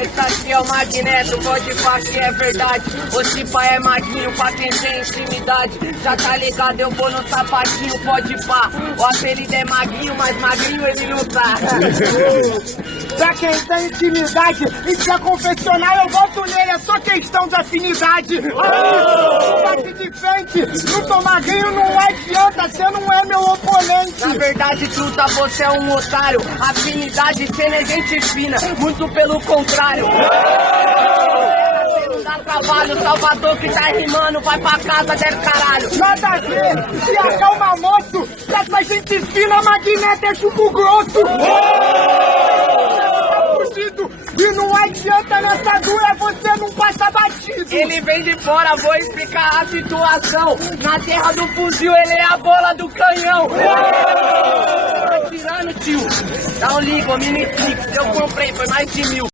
Esse aqui é o Magneto, pode falar que é verdade. O Cipa é maguinho pra quem tem intimidade. Já tá ligado, eu vou no sapatinho, pode pá. O apelido é maguinho, mas magrinho ele não tá. Pra quem tem intimidade, isso é confessional, eu volto nele, é só questão de afinidade. Bate de frente, não tô magrinho, não adianta, você não é meu oponente. Na verdade, truta, você é um otário. Afinidade, cê não é gente fina, muito pelo contrário. Não dá trabalho, Salvador que tá rimando, vai pra casa del caralho. Nada a ver, se acalma moço, essa gente fina, Magneto é chumbo grosso. E não adianta nessa dura, você não passa batido. Ele vem de fora, vou explicar a situação. Na terra do fuzil, ele é a bola do canhão. Tá tirando, tio. Dá um ligo, Minitrix, eu comprei, foi mais de 1000.